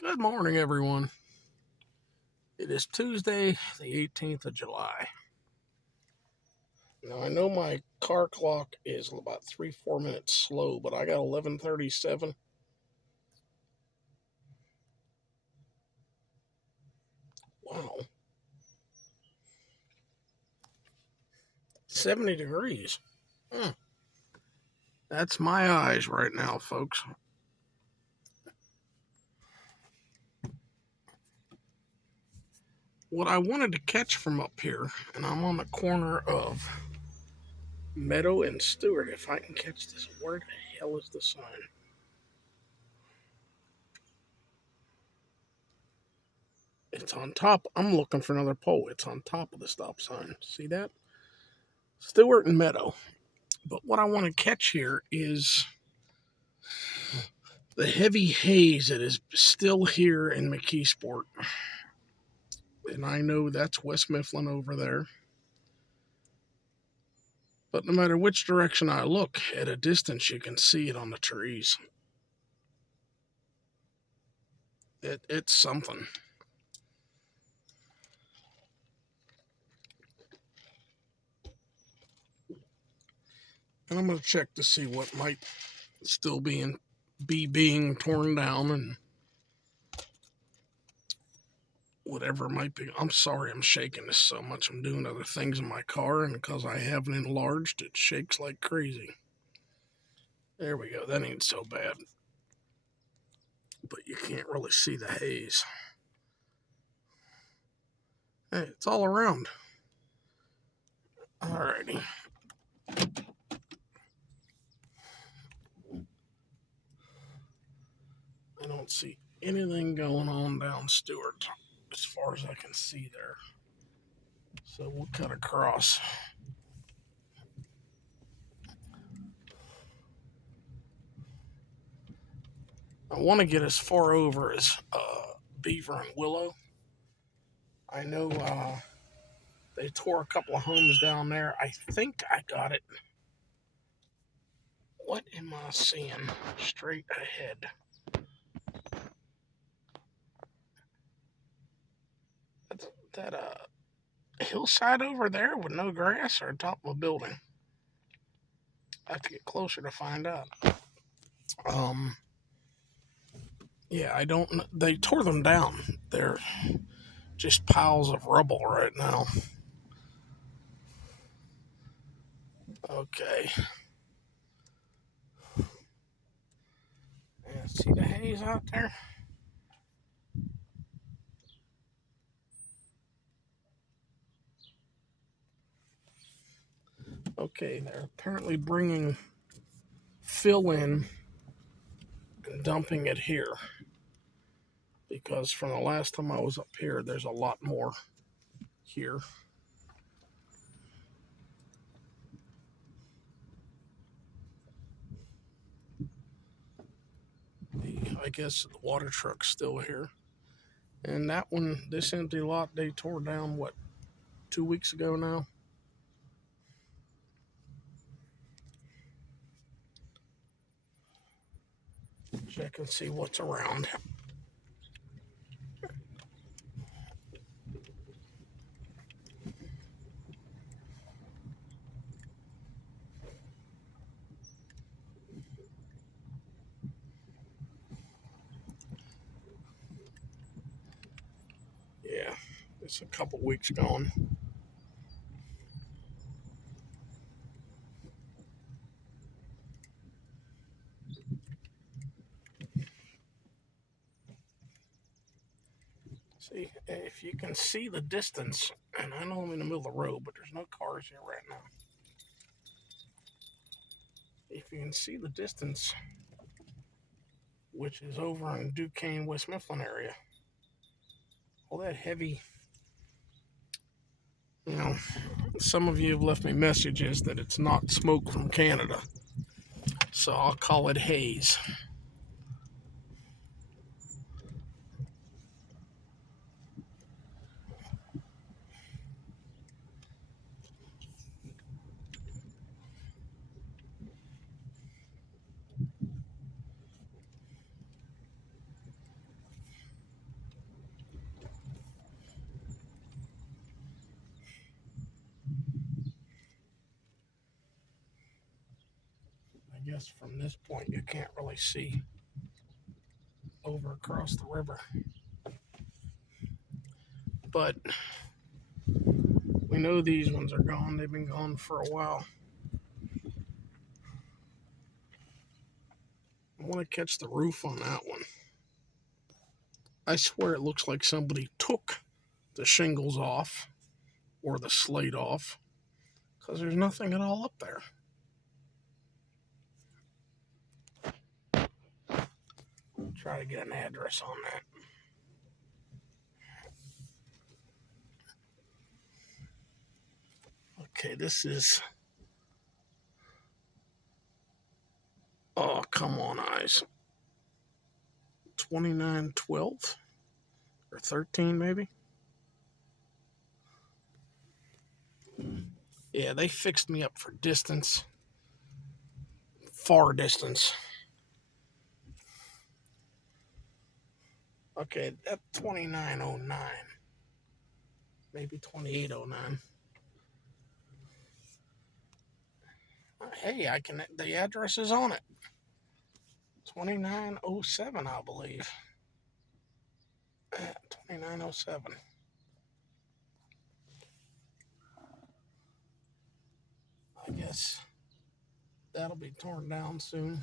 Good morning, everyone. It is Tuesday, the 18th of July. Now, I know my car clock is about 3-4 minutes slow, but I got 11:37. Wow. 70 degrees. Hmm. That's my eyes right now, folks. What I wanted to catch from up here, and I'm on the corner of Meadow and Stewart. If I can catch this, where the hell is the sign? It's on top. I'm looking for another pole. It's on top of the stop sign. See that? Stewart and Meadow. But what I want to catch here is the heavy haze that is still here in McKeesport. And I know that's West Mifflin over there. But no matter which direction I look, at a distance you can see it on the trees. It's something. And I'm going to check to see what might still be being torn down and whatever might be. I'm sorry I'm shaking this so much. I'm doing other things in my car, and because I haven't enlarged, it shakes like crazy. There we go. That ain't so bad. But you can't really see the haze. Hey, it's all around. Alrighty. I don't see anything going on down Stewart as far as I can see there. So we'll cut across. I want to get as far over as Beaver and Willow. I know they tore a couple of homes down there. I think I got it. What am I seeing straight ahead? That hillside over there with no grass or top of a building? I have to get closer to find out. Um, yeah, I don't. They tore them down. They're just piles of rubble right now. Okay. Yeah, see the haze out there? Okay, they're apparently bringing fill in and dumping it here because from the last time I was up here, there's a lot more here. I guess the water truck's still here. And that one, this empty lot, they tore down, what, 2 weeks ago now? Check and see what's around. Yeah, it's a couple weeks gone. See, if you can see the distance, and I know I'm in the middle of the road, but there's no cars here right now. If you can see the distance, which is over in Duquesne, West Mifflin area, all that heavy, you know, some of you have left me messages that it's not smoke from Canada, so I'll call it haze. guess from this point you can't really see over across the river. But we know these ones are gone. They've been gone for a while. I want to catch the roof on that one. I swear it looks like somebody took the shingles off or the slate off because there's nothing at all up there. Try to get an address on that. Okay, this is. Oh, come on, eyes. 2912 or 13, maybe? Yeah, they fixed me up for distance. Far distance. Okay, that's 2909. Maybe 2809. Hey, I can. The address is on it. 2907, I believe. 2907. I guess that'll be torn down soon.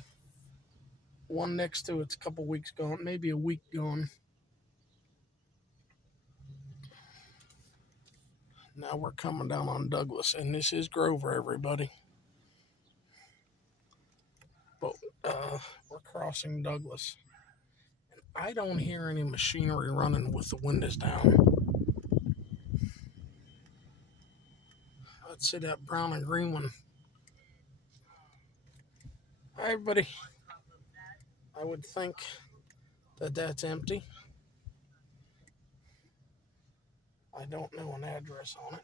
One next to it's a couple weeks gone, maybe a week gone. Now we're coming down on Douglas, and this is Grover, everybody. But we're crossing Douglas. And I don't hear any machinery running with the windows down. Let's see that brown and green one. Hi, everybody. I would think that that's empty. I don't know an address on it.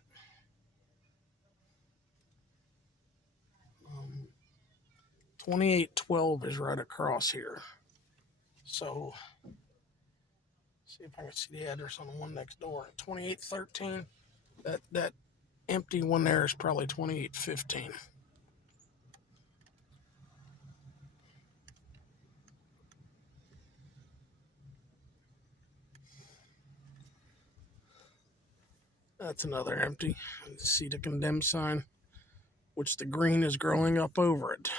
2812 is right across here. So, see if I can see the address on the one next door. 2813. That empty one there is probably 2815. That's another empty. See the condemned sign, which the green is growing up over it.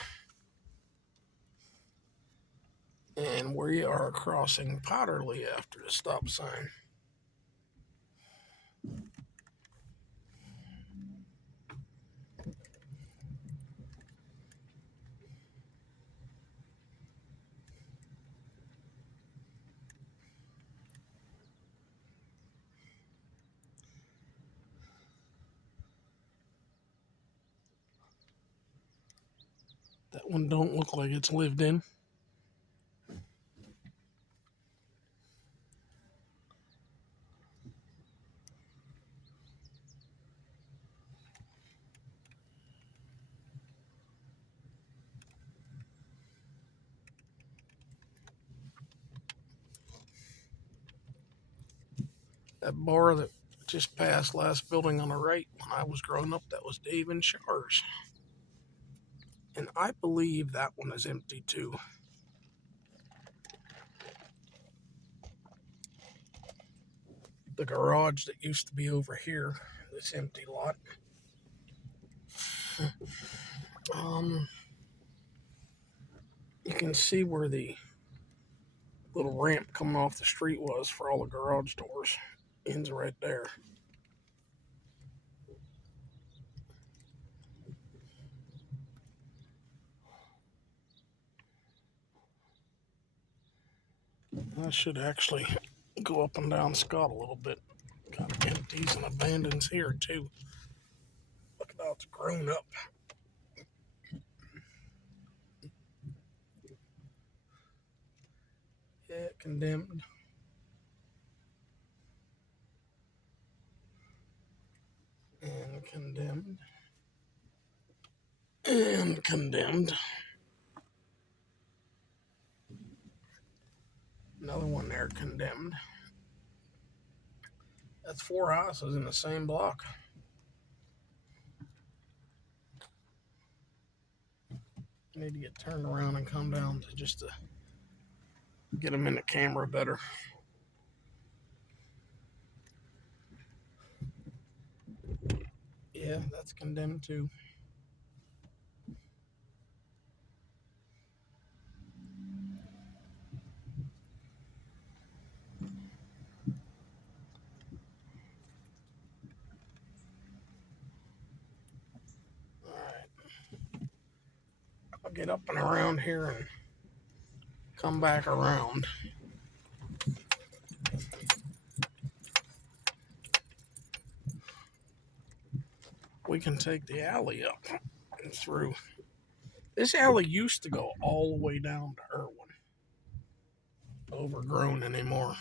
And we are crossing Potterley after the stop sign. That one don't look like it's lived in. That bar that just passed last building on the right when I was growing up, that was Dave and Shars. And I believe that one is empty too. The garage that used to be over here, this empty lot. You can see where the little ramp coming off the street was for all the garage doors. Ends right there. I should actually go up and down Scott a little bit. Kind of empties and abandons here too. Look at how it's grown up. Yeah, condemned. And condemned. And condemned. Another one there, condemned. That's 4 houses in the same block. I need to get turned around and come down to just to get them in the camera better. Yeah, that's condemned too. Alright. I'll get up and around here and come back around. We can take the alley up and through. This alley used to go all the way down to Irwin. Overgrown anymore.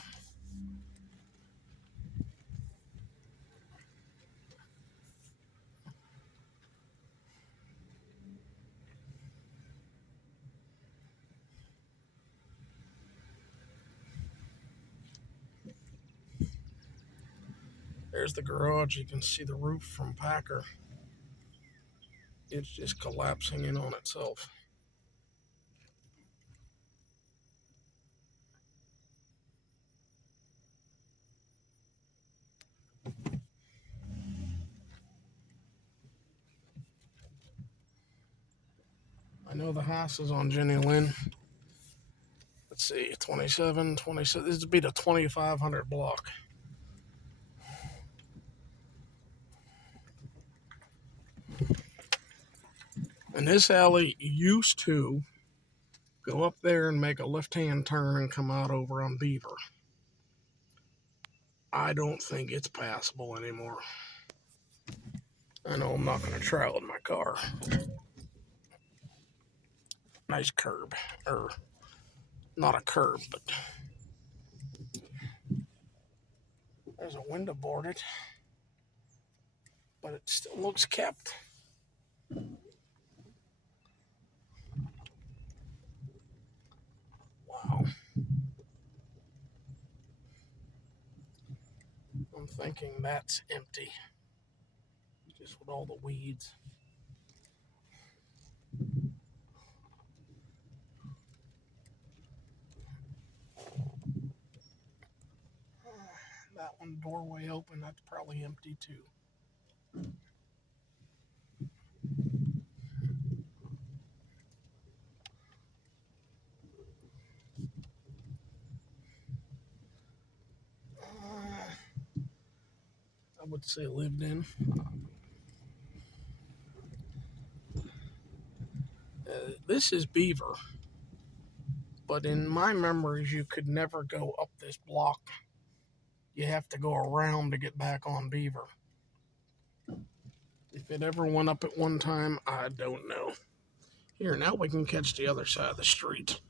There's the garage. You can see the roof from Packer. It's just collapsing in on itself. I know the house is on Jenny Lynn. Let's see, 27, 27. This would be the 2500 block. And this alley used to go up there and make a left-hand turn and come out over on Beaver. I don't think it's passable anymore. I know I'm not going to try it with my car. Nice curb. Or, not a curb, but there's a window boarded. But it still looks kept. Wow. I'm thinking that's empty. Just with all the weeds. That one doorway open, that's probably empty too. I would say lived in. This is Beaver, but in my memories, you could never go up this block. You have to go around to get back on Beaver. If it ever went up at one time, I don't know. Here, now we can catch the other side of the street.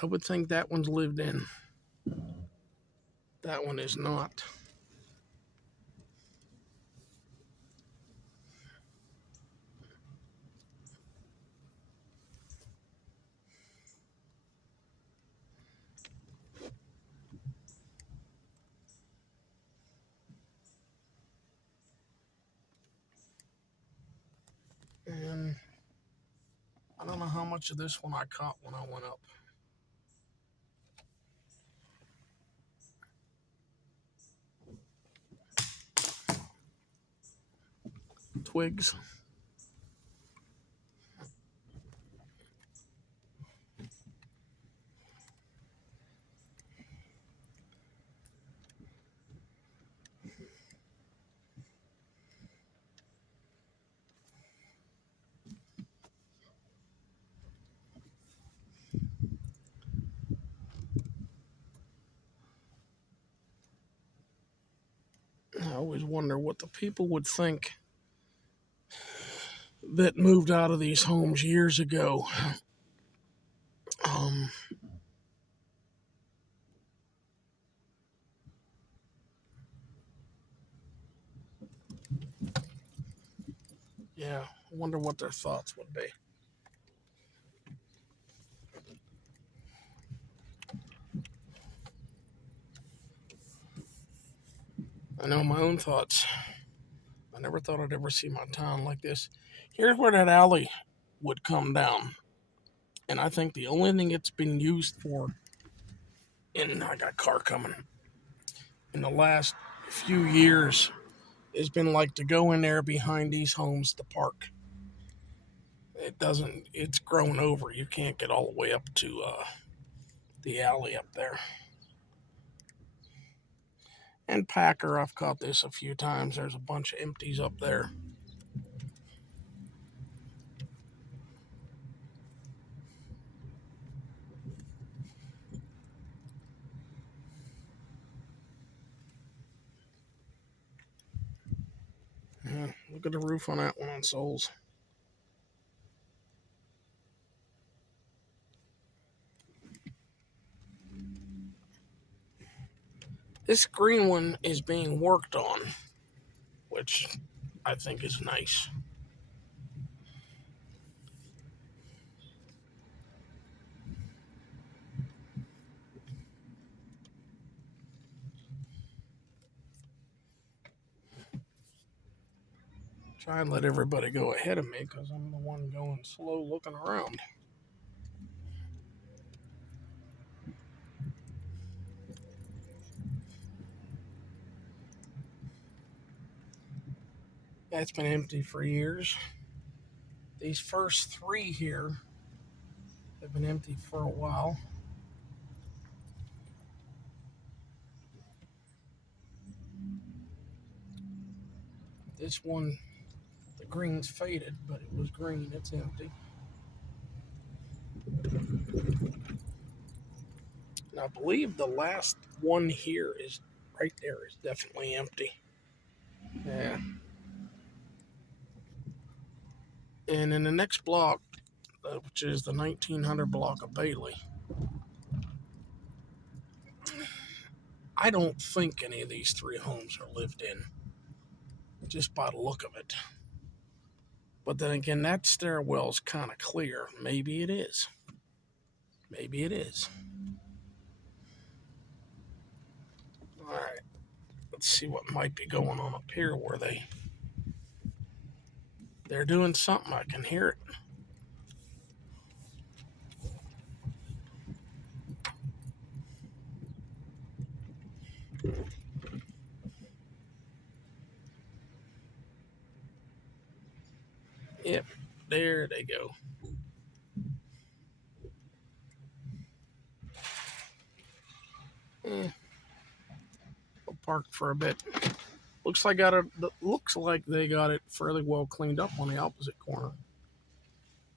I would think that one's lived in. That one is not. And I don't know how much of this one I caught when I went up. Twigs. I always wonder what the people would think that moved out of these homes years ago. Um, yeah, I wonder what their thoughts would be. I know my own thoughts. I never thought I'd ever see my town like this. Here's where that alley would come down. And I think the only thing it's been used for, and I got a car coming, in the last few years has been like to go in there behind these homes to park. It's grown over. You can't get all the way up to the alley up there. And Packer, I've caught this a few times. There's a bunch of empties up there. Yeah, look at the roof on that one on Souls. This green one is being worked on, which I think is nice. Try and let everybody go ahead of me because I'm the one going slow looking around. That's been empty for years. These first three here have been empty for a while. This one, the green's faded, but it was green. It's empty. And I believe the last one here is right there is definitely empty. Yeah. And in the next block, which is the 1900 block of Bailey, I don't think any of these three homes are lived in, just by the look of it. But then again, that stairwell's kind of clear. Maybe it is. Maybe it is. All right. Let's see what might be going on up here where they're doing something. I can hear it. Yep, there they go. We'll park for a bit. Looks like they got it fairly well cleaned up on the opposite corner.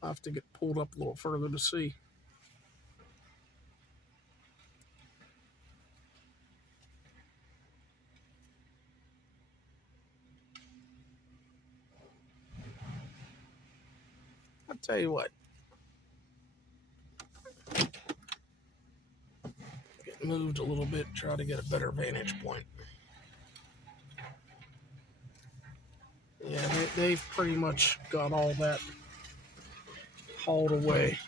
I'll have to get pulled up a little further to see. I'll tell you what. Get moved a little bit, try to get a better vantage point. Yeah, they've pretty much got all that hauled away.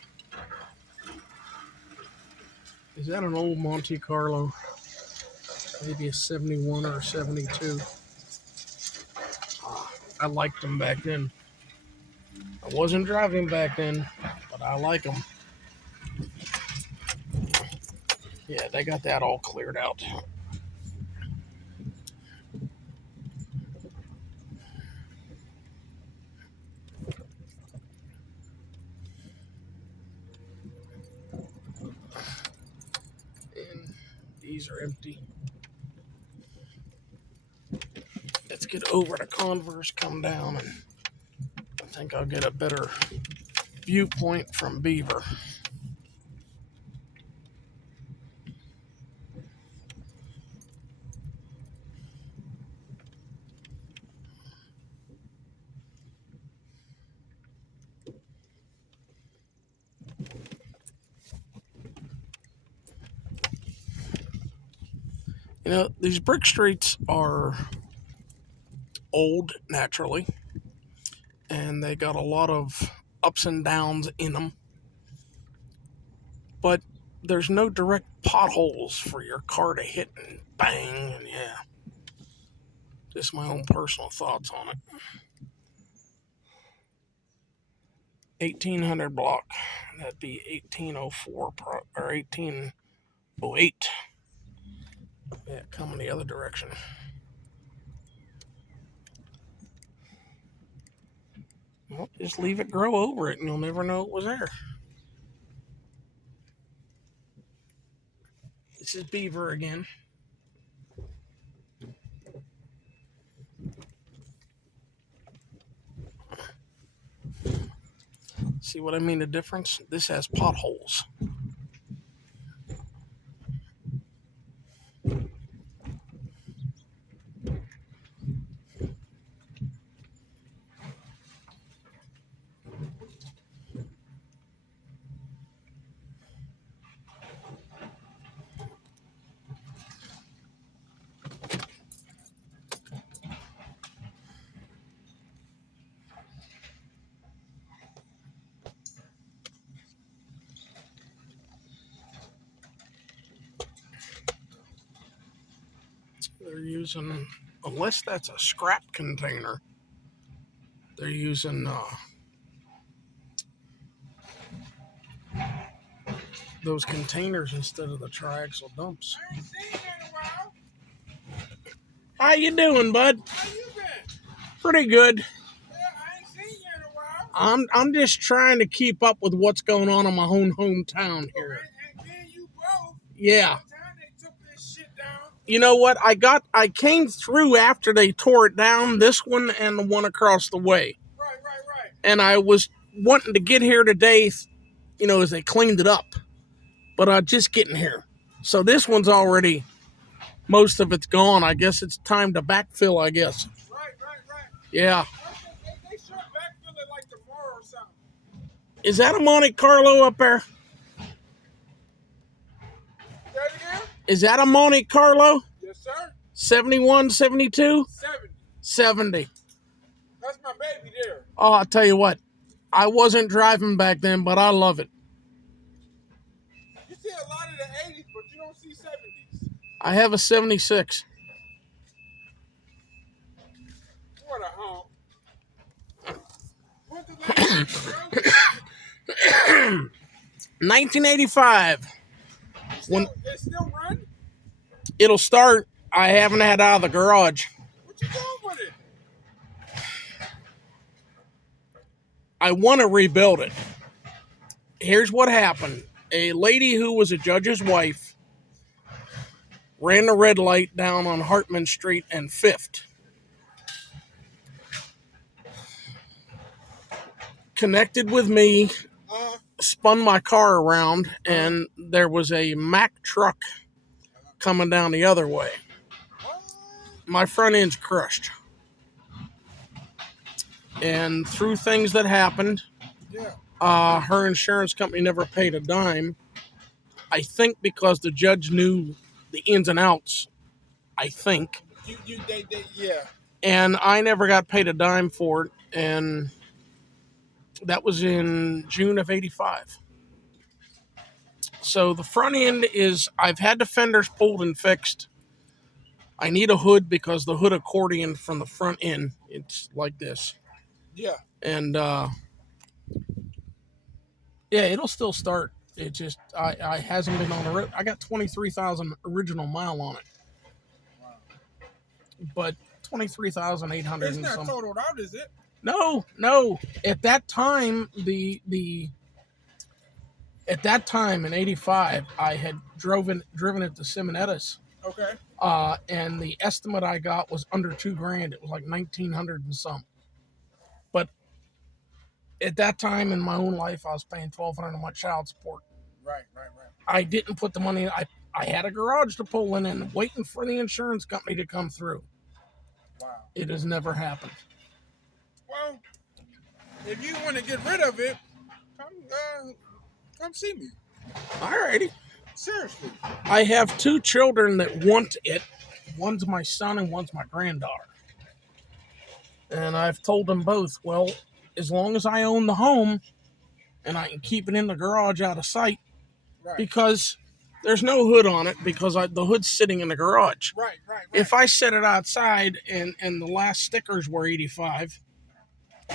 Is that an old Monte Carlo? Maybe a 71 or a 72. I liked them back then. I wasn't driving back then, but I like them. Yeah, they got that all cleared out. And these are empty. Let's get over to Converse, come down, and I think I'll get a better viewpoint from Beaver. You know, these brick streets are old naturally, and they got a lot of ups and downs in them. But there's no direct potholes for your car to hit and bang, and yeah. Just my own personal thoughts on it. 1800 block. That'd be 1804 or 1808. Yeah, coming the other direction. Well, just leave it grow over it and you'll never know it was there. This is Beaver again. See what I mean, the difference? This has potholes. They're using, unless that's a scrap container, they're using those containers instead of the triaxle dumps. I ain't seen you in a while. How you doing, bud? How you been? Pretty good. Yeah, I ain't seen you in a while. I'm just trying to keep up with what's going on in my own hometown here. And then you both. Yeah. By the time they took this shit down. You know what? I came through after they tore it down, this one and the one across the way. Right. And I was wanting to get here today, you know, as they cleaned it up. But just getting here. So this one's already, most of it's gone. I guess it's time to backfill, I guess. Right. Yeah. They should backfill it like tomorrow or something. Is that a Monte Carlo up there? Say it again? Is that a Monte Carlo? Yes, sir. 71, 72? 70. 70. That's my baby there. Oh, I'll tell you what. I wasn't driving back then, but I love it. You see a lot of the 80s, but you don't see 70s. I have a 76. What a hump. When's the last 1985. When it still run? it'll start, I haven't had out of the garage. What you doing with it? I want to rebuild it. Here's what happened. A lady who was a judge's wife ran the red light down on Hartman Street and 5th. Connected with me, spun my car around, and there was a Mack truck coming down the other way. My front end's crushed. And through things that happened, her insurance company never paid a dime. I think because the judge knew the ins and outs. I think. Yeah. And I never got paid a dime for it. And that was in June of 85. So the front end is, I've had the fenders pulled and fixed. I need a hood because the hood accordion from the front end, it's like this. Yeah. And yeah, it'll still start. It just, I hasn't been on the road. I got 23,000 original mile on it. Wow. But 23,800 It's and not some. totaled out, is it? No. At that time, at that time in 85, I had driven it to Simonettas. Okay. And the estimate I got was under $2,000. It was like 1,900 and some. But at that time in my own life, I was paying $1,200 a month child support. Right. I didn't put the money. I had a garage to pull in and waiting for the insurance company to come through. Wow. It has never happened. Well, if you want to get rid of it, come see me. Alrighty. Seriously. I have 2 children that want it. One's my son and one's my granddaughter. And I've told them both, well, as long as I own the home and I can keep it in the garage out of sight, Right. because There's no hood on it because the hood's sitting in the garage. Right, right, right. If I set it outside and the last stickers were 85,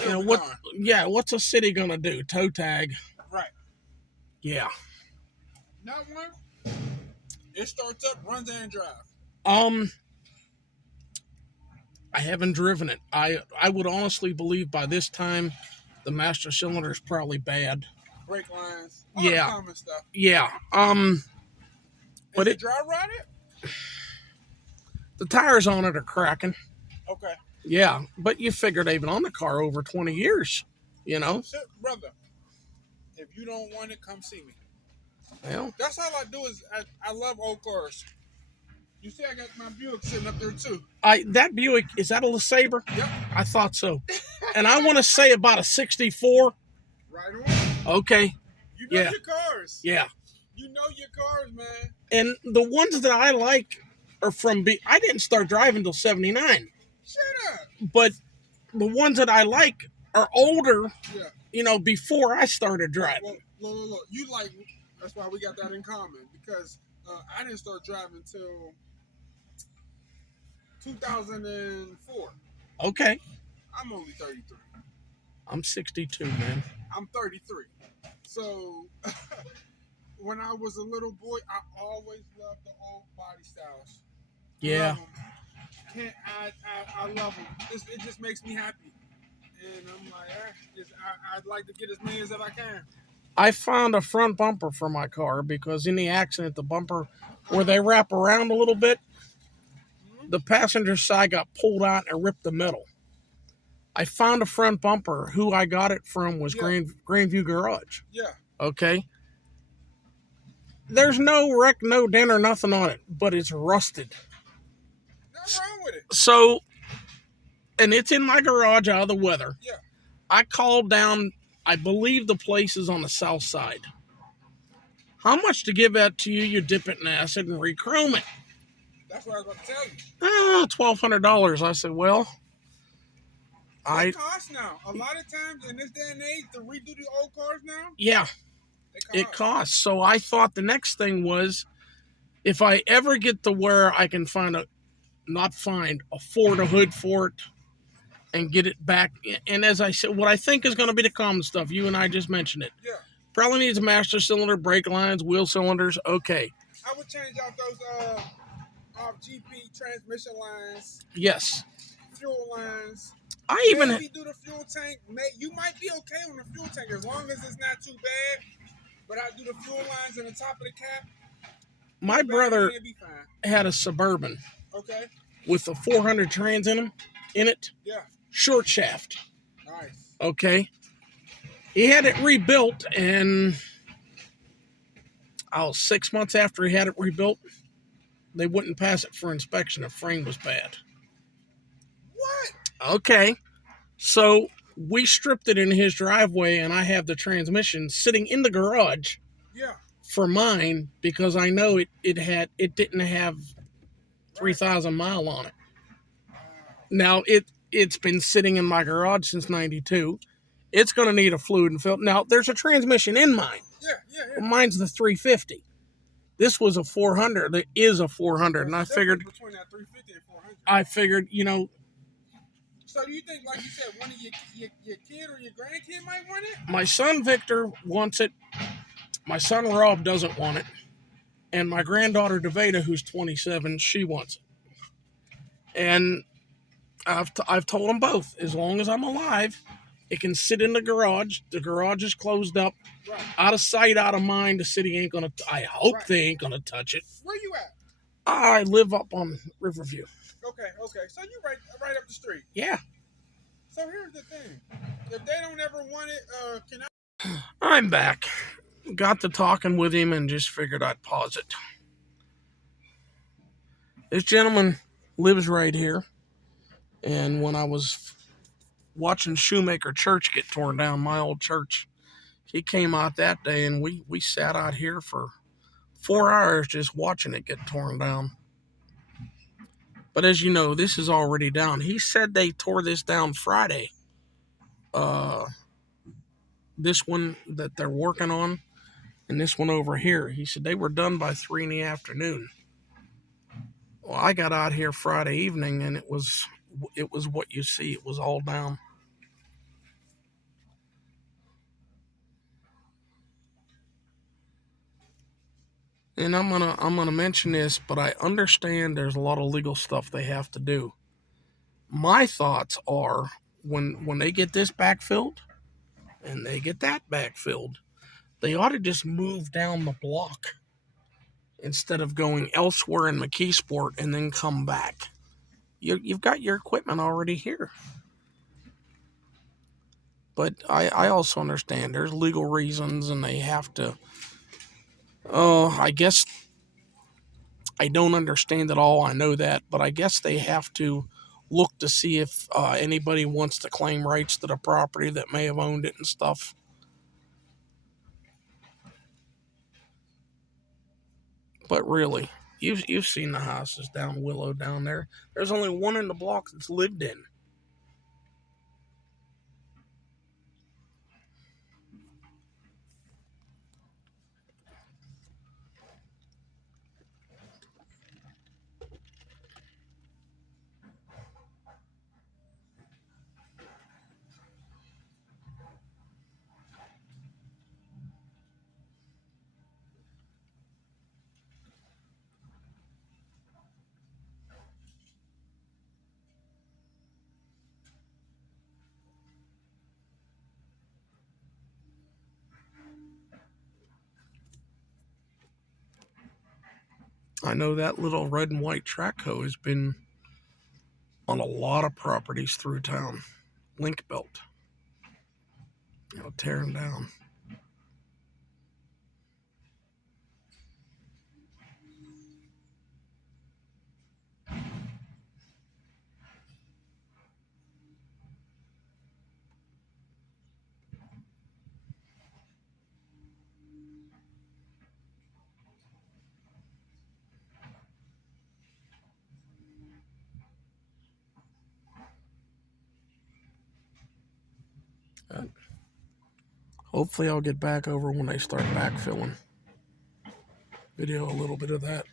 you know what? Yeah, what's a city gonna do? Toe tag. Right. Yeah. Not one. It starts up, runs and drive. I haven't driven it. I would honestly believe by this time the master cylinder is probably bad. Brake lines. All the common stuff. Yeah. But it dry rotted? The tires on it are cracking. Okay. Yeah, but you figure they've been on the car over 20 years, you know? So, brother, if you don't want it, come see me. Well, that's all I do is I love old cars. You see, I got my Buick sitting up there too. That Buick, is that a LeSabre? Yep. I thought so. And I want to say about a 64. Right on. Okay. You know your cars. Yeah. You know your cars, man. And the ones that I like are from I didn't start driving until 79. Shut up. But the ones that I like are older, yeah. You know, before I started driving. Well, look. You like, that's why we got that in common. Because I didn't start driving until 2004. Okay. I'm only 33. I'm 62, man. I'm 33. So, when I was a little boy, I always loved the old body styles. Yeah. I love them. It just makes me happy. And I'm like, I'd like to get as many as I can. I found a front bumper for my car because in the accident, the bumper where they wrap around a little bit, the passenger side got pulled out and ripped the metal. I found a front bumper. Who I got it from was Grandview Garage. Yeah. Okay. There's no wreck, no dent or nothing on it, but it's rusted. Nothing wrong with it. So, and it's in my garage out of the weather. Yeah. I called down, I believe the place is on the south side. How much to give that to you? You dip it in acid and rechrome it. That's what I was about to tell you. $1,200. I said, well, it costs now. A lot of times in this day and age, to redo the old cars now. Yeah, it costs. So I thought the next thing was, if I ever get to where I can afford a hood for it and get it back. And as I said, what I think is going to be the common stuff, you and I just mentioned it. Yeah. Probably needs a master cylinder, brake lines, wheel cylinders. Okay. I would change out those GP transmission lines. Yes. Fuel lines. Maybe do the fuel tank. You might be okay on the fuel tank as long as it's not too bad. But I do the fuel lines in the top of the cap. My brother had a Suburban. Okay. With a 400 trans in it. Yeah. Short shaft. Nice. Okay. He had it rebuilt, and 6 months after he had it rebuilt, they wouldn't pass it for inspection. The frame was bad. What? Okay. So we stripped it in his driveway, and I have the transmission sitting in the garage. Yeah. For mine, because I know it didn't have 3,000 mile on it. Now it's been sitting in my garage since '92. It's going to need a fluid and filter. Now there's a transmission in mine. Yeah. Mine's the 350. This was a 400. It is a 400, and I figured between that 350 and 400. I figured, So do you think, like you said, one of your kid or your grandkid might want it? My son Victor wants it. My son Rob doesn't want it. And my granddaughter Deveda, who's 27, she wants it. And I've told them both, as long as I'm alive, it can sit in the garage. The garage is closed up. Right. Out of sight, out of mind. The city ain't going to, I hope they ain't going to touch it. Where you at? I live up on Riverview. Okay. So you right up the street. Yeah. So here's the thing. If they don't ever want it, can I? I'm back. Got to talking with him and just figured I'd pause it. This gentleman lives right here. And when I was watching Shoemaker Church get torn down, my old church, he came out that day and we sat out here for 4 hours just watching it get torn down. But as you know, this is already down. He said they tore this down Friday. This one that they're working on, And this one over here, he said they were done by 3 in the afternoon. Well, I got out here Friday evening, and it was what you see. It was all down. And I'm gonna mention this, but I understand there's a lot of legal stuff they have to do. My thoughts are when they get this backfilled and they get that backfilled, they ought to just move down the block instead of going elsewhere in McKeesport and then come back. You've got your equipment already here. But I also understand there's legal reasons and they have to. Oh, I guess I don't understand it all. I know that, but I guess they have to look to see if anybody wants to claim rights to the property that may have owned it and stuff. But really, you've seen the houses down Willow down there. There's only one in the block that's lived in. I know that little red and white track hoe has been on a lot of properties through town. Link belt, tearing down. Uh, Hopefully, I'll get back over when they start backfilling. Video a little bit of that.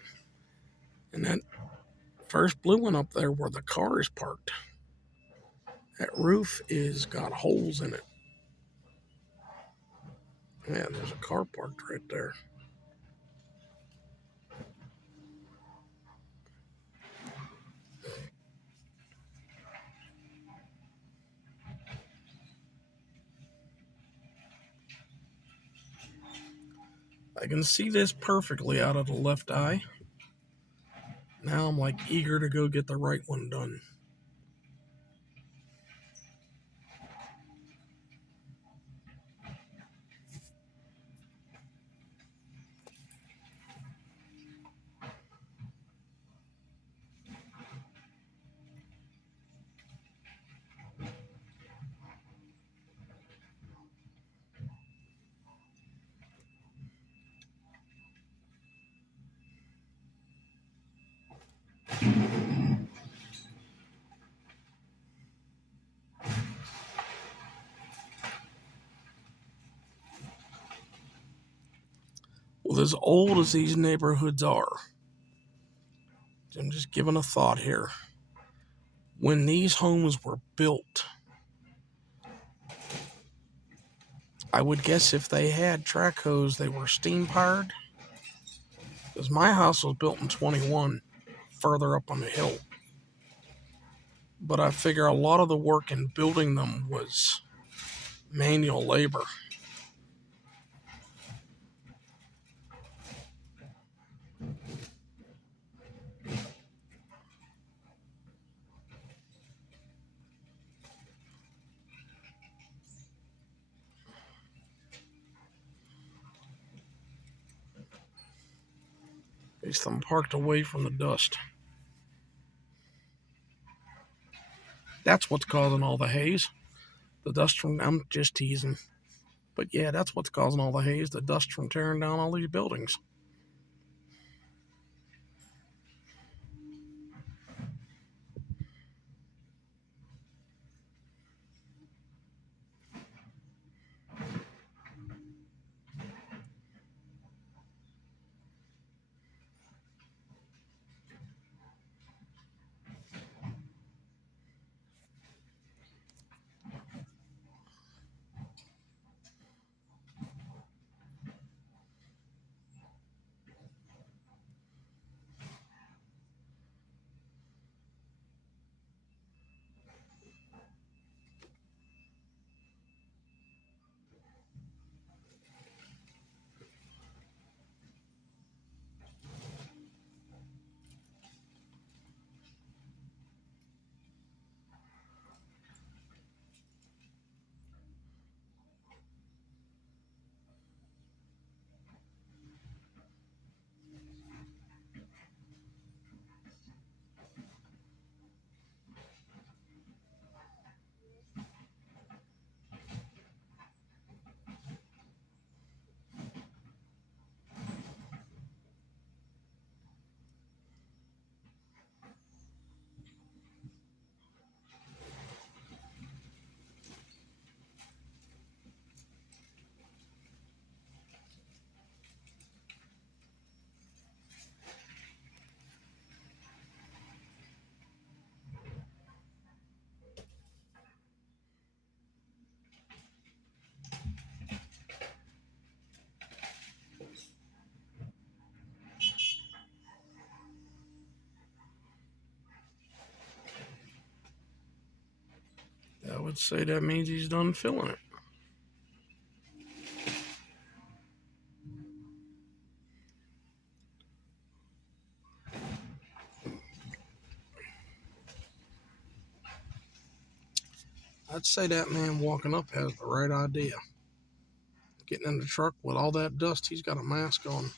And that first blue one up there where the car is parked, that roof is got holes in it. Yeah, there's a car parked right there. I can see this perfectly out of the left eye. Now I'm like eager to go get the right one done. Well, as old as these neighborhoods are, I'm just giving a thought here. When these homes were built, I would guess if they had track hose, they were steam powered. Because my house was built in 21, further up on the hill. But I figure a lot of the work in building them was manual labor. At least I'm parked away from the dust. That's what's causing all the haze. The dust from, I'm just teasing. But yeah, that's what's causing all the haze, the dust from tearing down all these buildings. would say that means he's done filling it. I'd say that man walking up has the right idea. Getting in the truck with all that dust, he's got a mask on.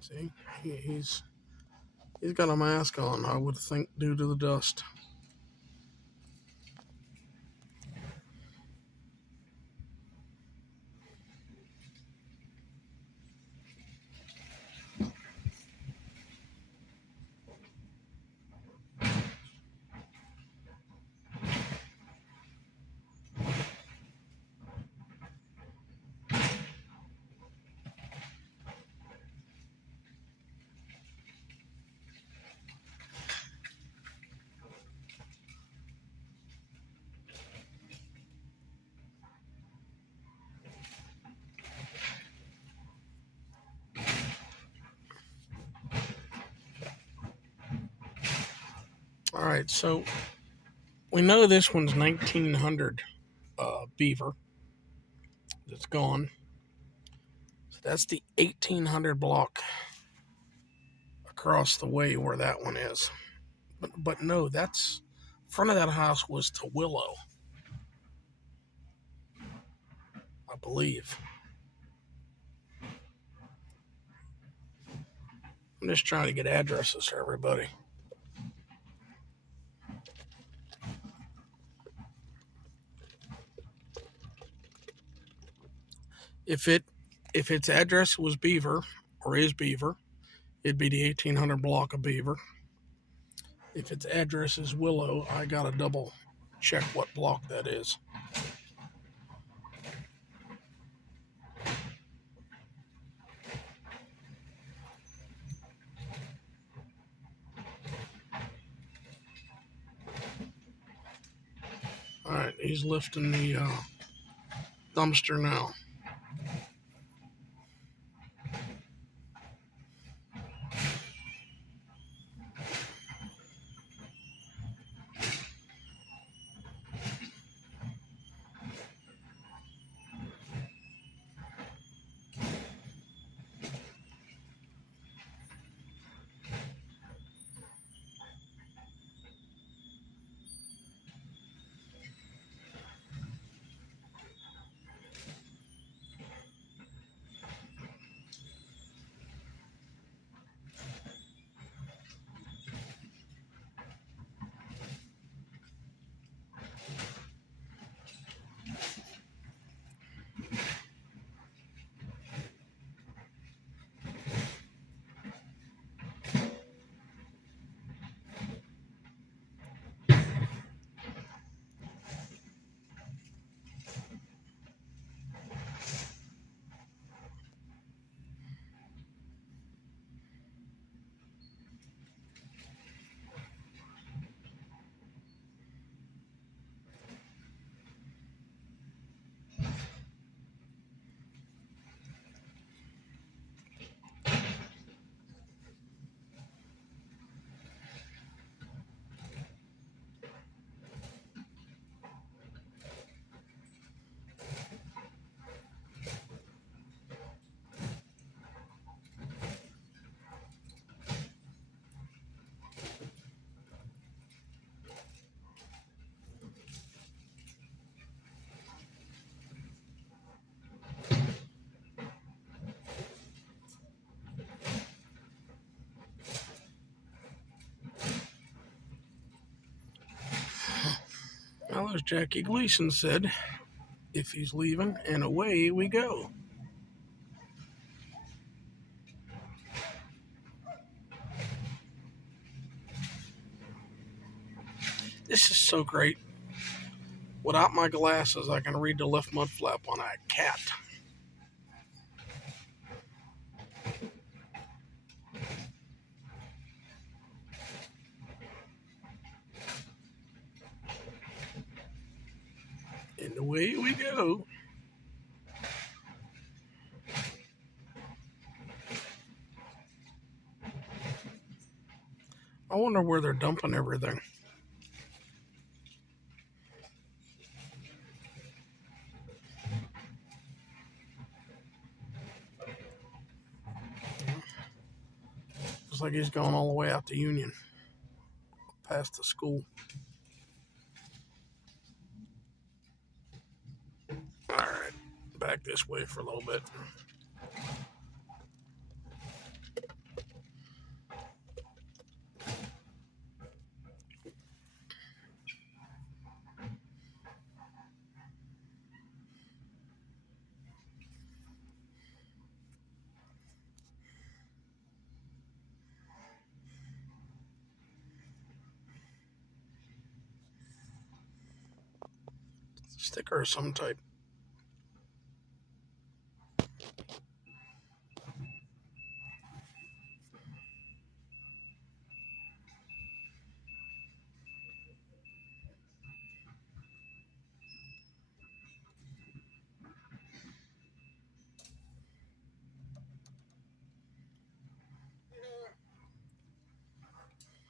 See, he's got a mask on, I would think, due to the dust. All right, so we know this one's 1900 beaver that's gone. So that's the 1800 block across the way where that one is. But no, that's front of that house was to Willow, I believe. I'm just trying to get addresses for everybody. If its address was Beaver or is Beaver, it'd be the 1800 block of Beaver. If its address is Willow, I gotta double check what block that is. All right, he's lifting the dumpster now. Well, as Jackie Gleason said, if he's leaving, and away we go. This is so great. Without my glasses, I can read the left mud flap on a cat. And away we go. I wonder where they're dumping everything. Looks like he's going all the way out to Union, past the school. All right, back this way for a little bit. Sticker of some type.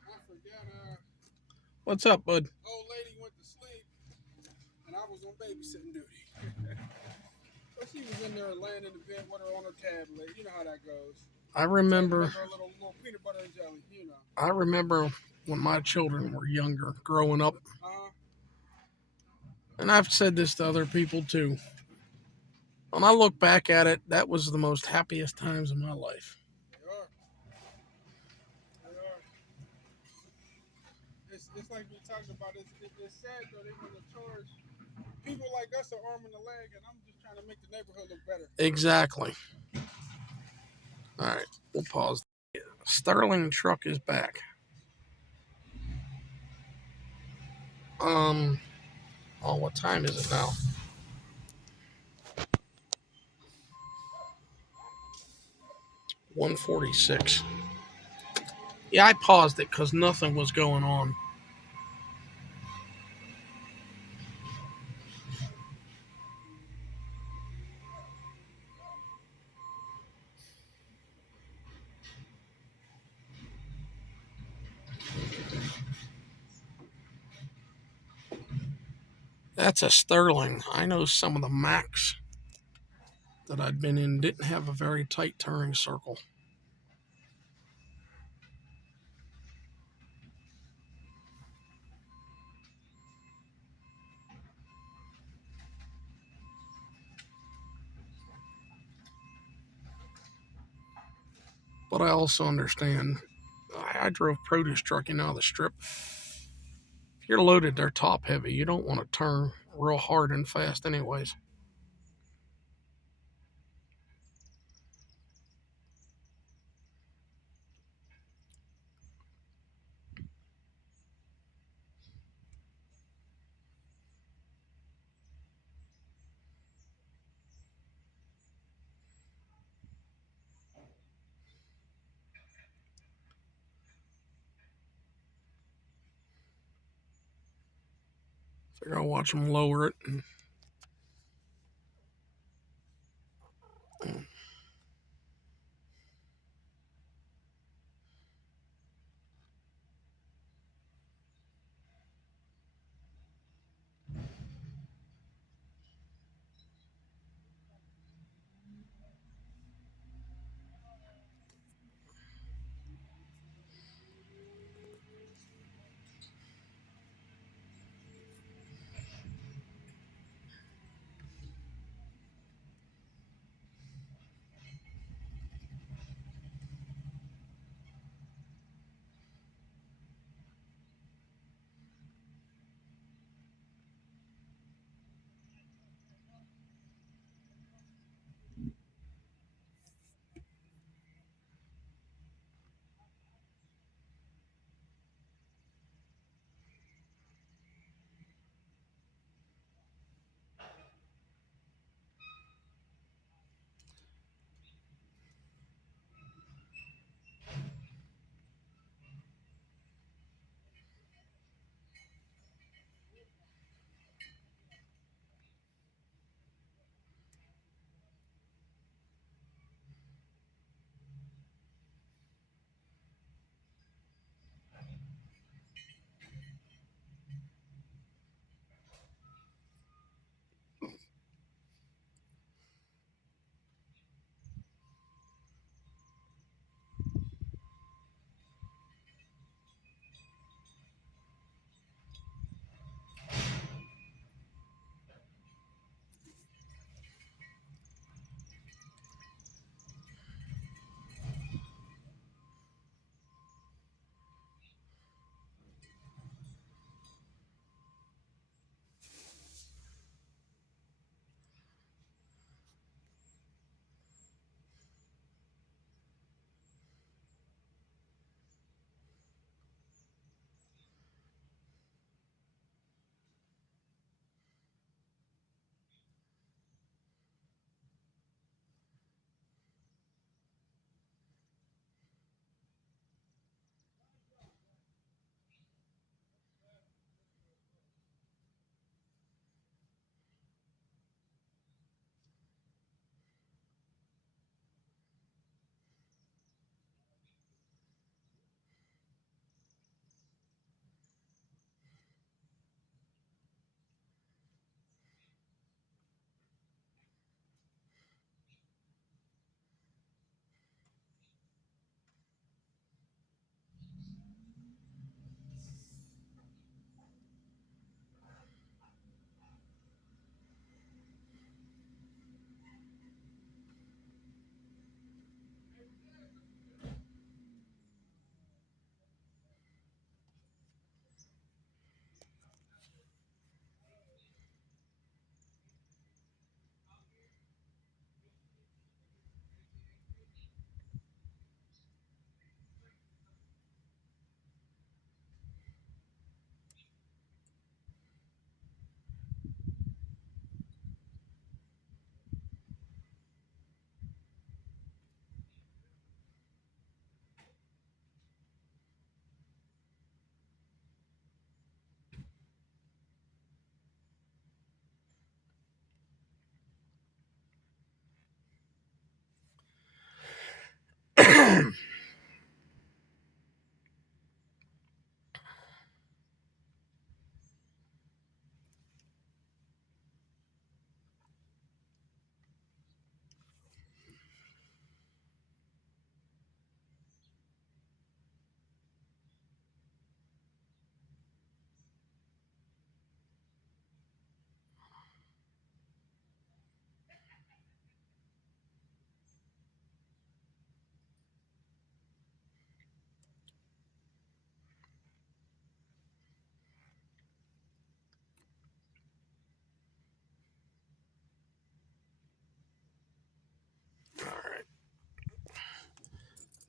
I forgot. What's up, bud? Old lady went to sleep, and I was on babysitting duty. So she was in there laying in the bed with her on her tablet. You know how that goes. I remember a little peanut butter and jelly. You know. I remember when my children were younger, growing up. And I've said this to other people too. When I look back at it, that was the most happiest times of my life. They are. They are. It's like we talked about. It's sad though. They want to charge people like us an arm and a leg, and I'm just trying to make the neighborhood look better. Exactly. All right, we'll pause. Sterling truck is back. Oh, what time is it now? 1:46. Yeah, I paused it because nothing was going on. That's a Sterling. I know some of the Macs that I'd been in didn't have a very tight turning circle. But I also understand. I drove produce trucking out of the strip. If you're loaded, they're top heavy. You don't want to turn real hard and fast, anyways. So you're gonna watch them lower it.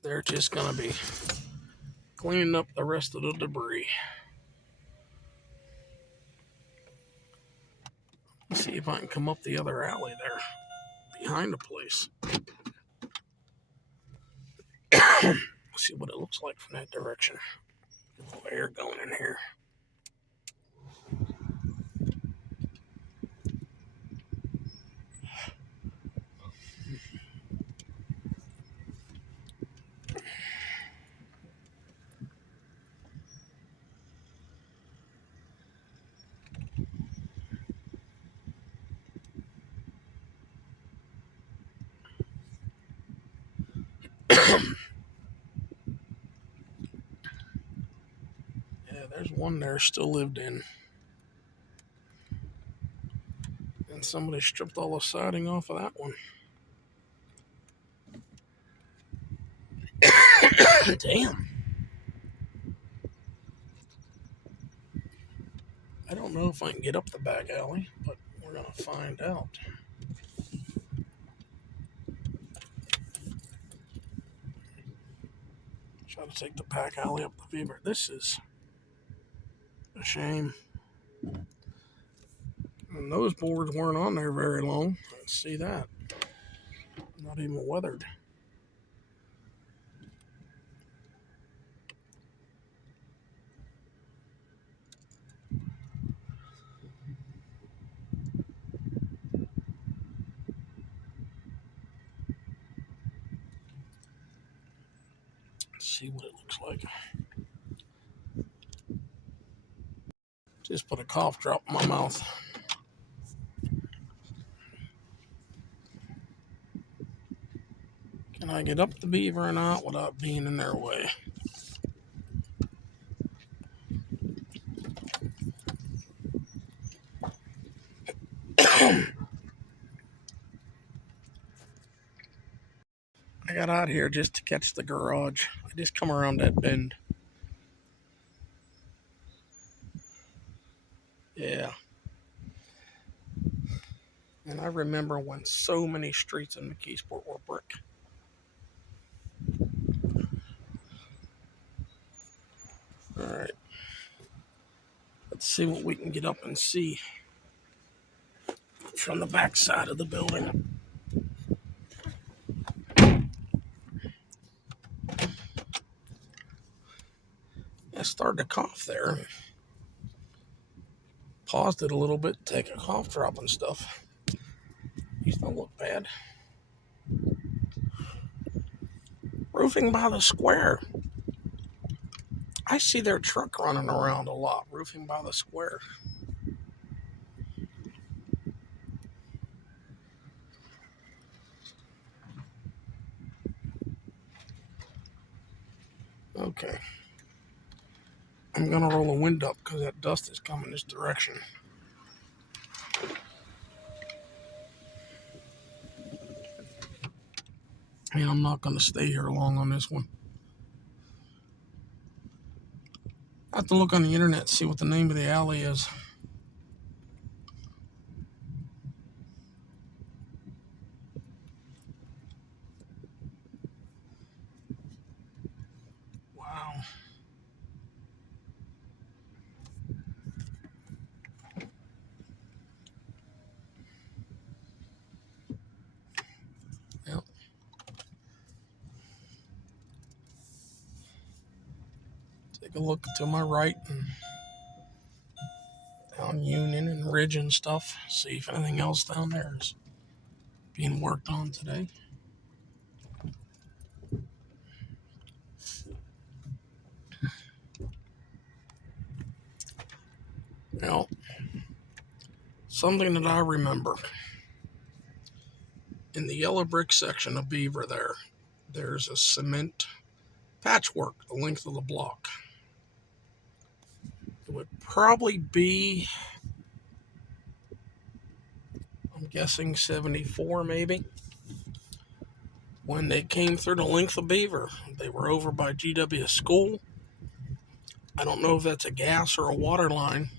They're just going to be cleaning up the rest of the debris. Let's see if I can come up the other alley there behind the place. See what it looks like from that direction. A little air going in here. Yeah, there's one there still lived in. And somebody stripped all the siding off of that one. Damn. I don't know if I can get up the back alley, but we're going to find out. Try to take the back alley up the Beaver. This is a shame. And those boards weren't on there very long. Let's see that. Not even weathered. Let's see what it looks like. Just put a cough drop in my mouth. Can I get up the Beaver or not without being in their way? I got out here just to catch the garage. I just come around that bend. Yeah. And I remember when so many streets in McKeesport were brick. Alright. Let's see what we can get up and see from the back side of the building. I started to cough there. Paused it a little bit to take a cough drop and stuff. These don't look bad. Roofing by the Square. I see their truck running around a lot. Roofing by the Square. Okay. I'm going to roll the window up because that dust is coming this direction. And I'm not going to stay here long on this one. I have to look on the internet to see what the name of the alley is. Wow. Yep. Take a look to my right and down Union and Ridge and stuff. See if anything else down there is being worked on today. Now, something that I remember in the yellow brick section of Beaver there's a cement patchwork the length of the block. It would probably be, I'm guessing 74 maybe, when they came through the length of Beaver. They were over by GW School. I don't know if that's a gas or a water line,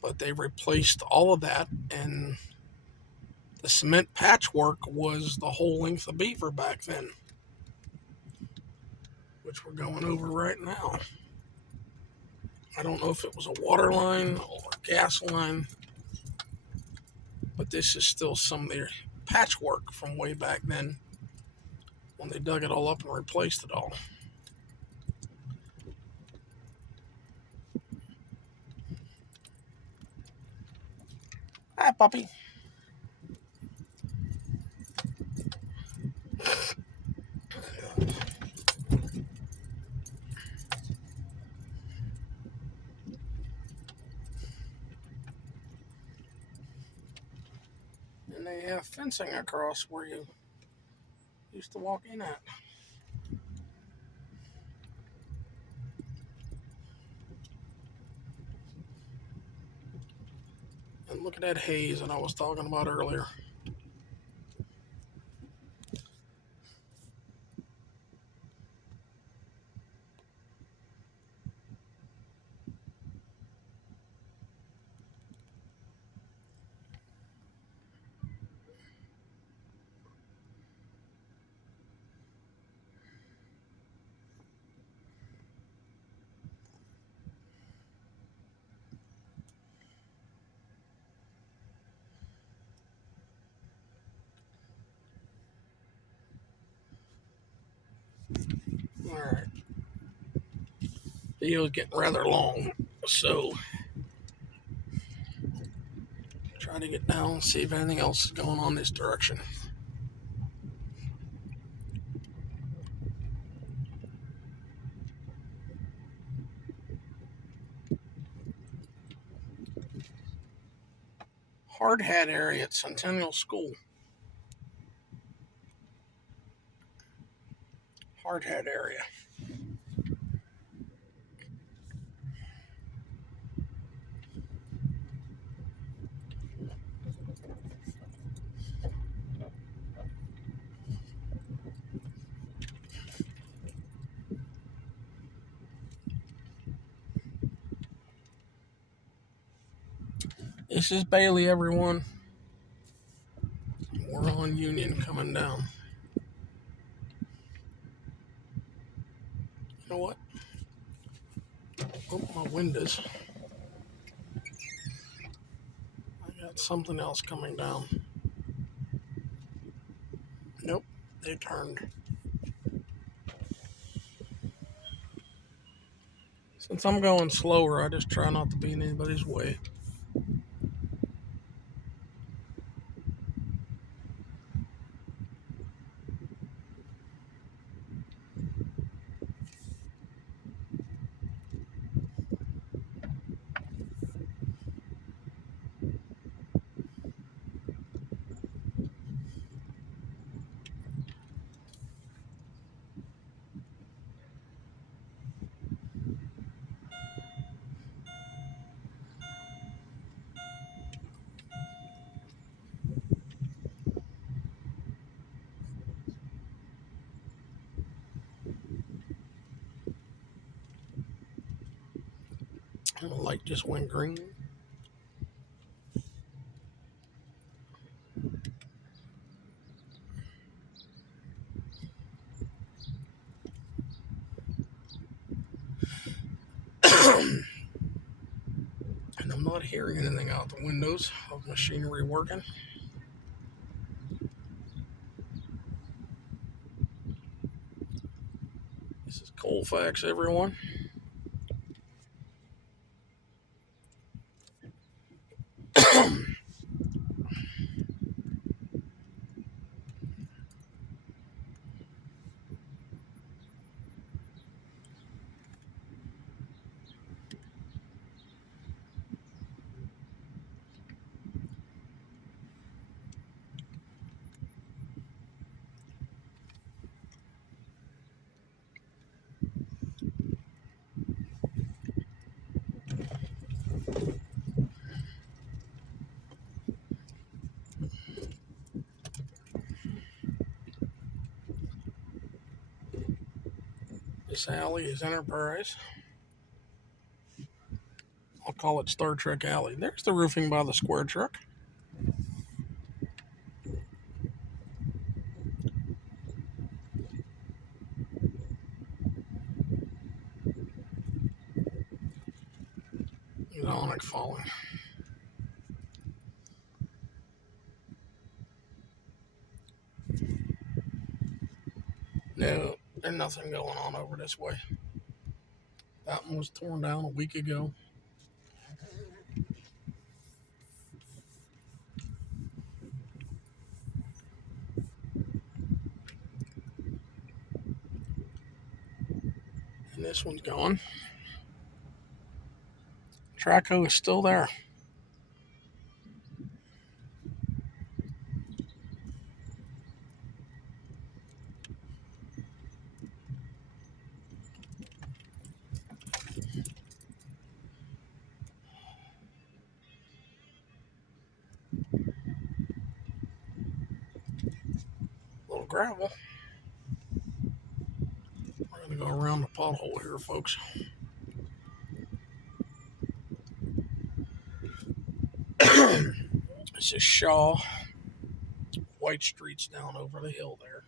but they replaced all of that, and the cement patchwork was the whole length of Beaver back then. which we're going over right now. I don't know if it was a water line or a gas line, but this is still some of their patchwork from way back then when they dug it all up and replaced it all. Hi, puppy. And they have fencing across where you used to walk in at. And look at that haze that I was talking about earlier. All right. The video's getting rather long, so try to get down and see if anything else is going on this direction. Hard hat area at Centennial School. Hard hat area. This is Bailey, everyone. We're on Union coming down. You know what? Oh, my windows. I got something else coming down. Nope, they turned. Since I'm going slower, I just try not to be in anybody's way. And the light just went green. And I'm not hearing anything out the windows of machinery working. This is Colfax, everyone. This alley is Enterprise. I'll call it Star Trek Alley. There's the roofing by the square truck. awning falling? No, there's nothing going on over this way. That one was torn down a week ago. And this one's gone. Traco is still there. A little gravel. We're going to go around the pothole here, folks. This is Shaw. White Street's down over the hill there.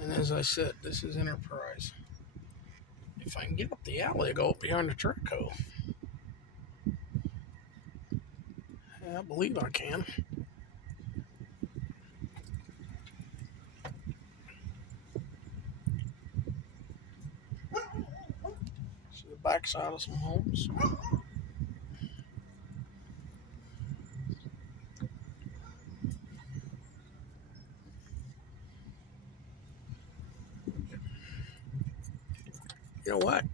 And as I said, this is Enterprise. If I can get up the alley, I go up behind the Traco. I believe I can. See the backside of some homes. You know what?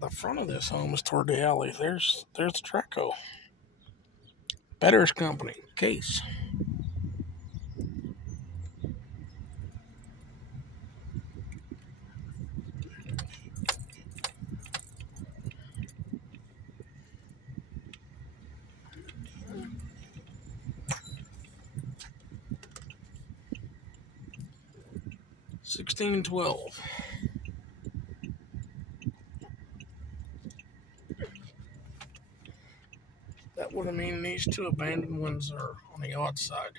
The front of this home is toward the alley. There's the Traco. Better's Company. Case. $16.12. That would have mean these two abandoned ones are on the odd side.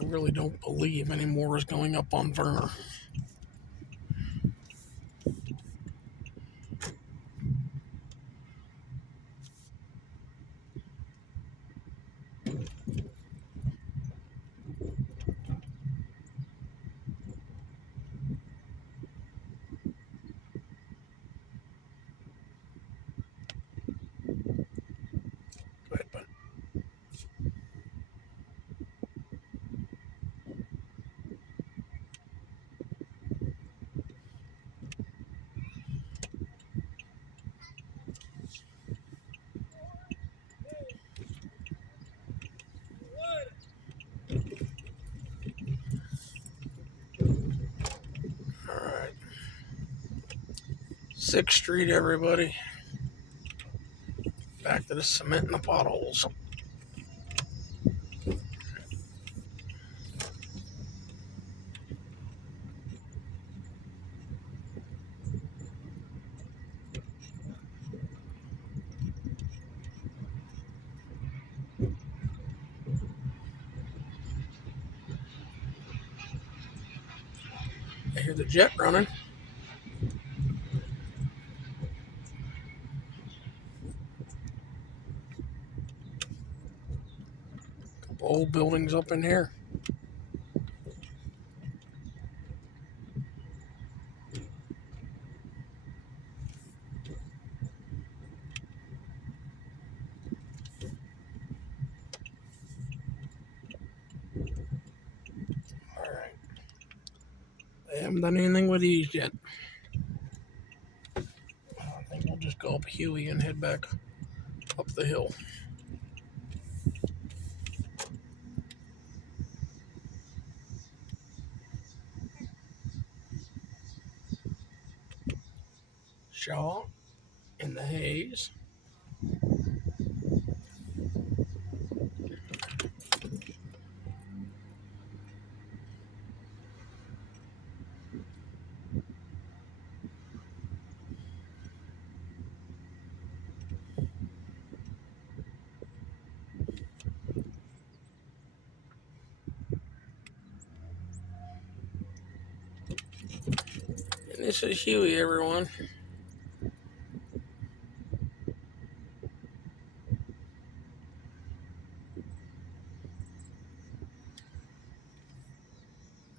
I really don't believe any more is going up on Verner. Go ahead, bud. All right. 6th Street, everybody. Back to the cement and the potholes. I hear the jet running. Couple old buildings up in here. All right. Haven't done anything with these yet. I think we'll just go up Huey and head back up the hill. Shaw in the haze. And this is Huey, everyone.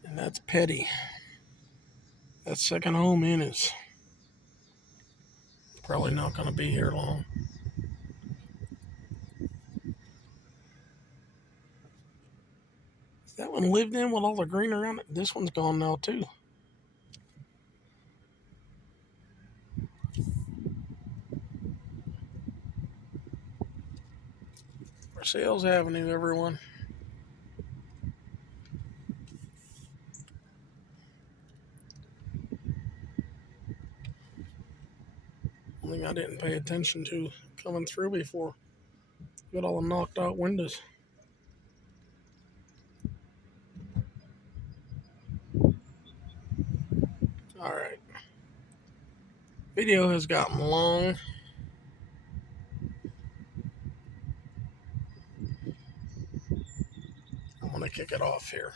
And that's Petty. That second home in is probably not going to be here long. That one lived in with all the green around it. This one's gone now too. Sales Avenue, everyone. One thing I didn't pay attention to coming through before. Got all the knocked out windows. Alright. Video has gotten long. I'm going to kick it off here.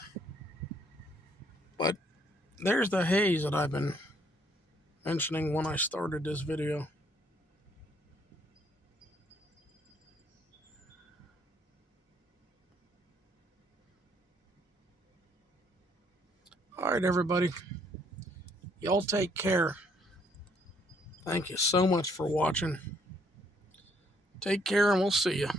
But there's the haze that I've been mentioning when I started this video. Alright, everybody. Y'all take care. Thank you so much for watching. Take care, and we'll see you.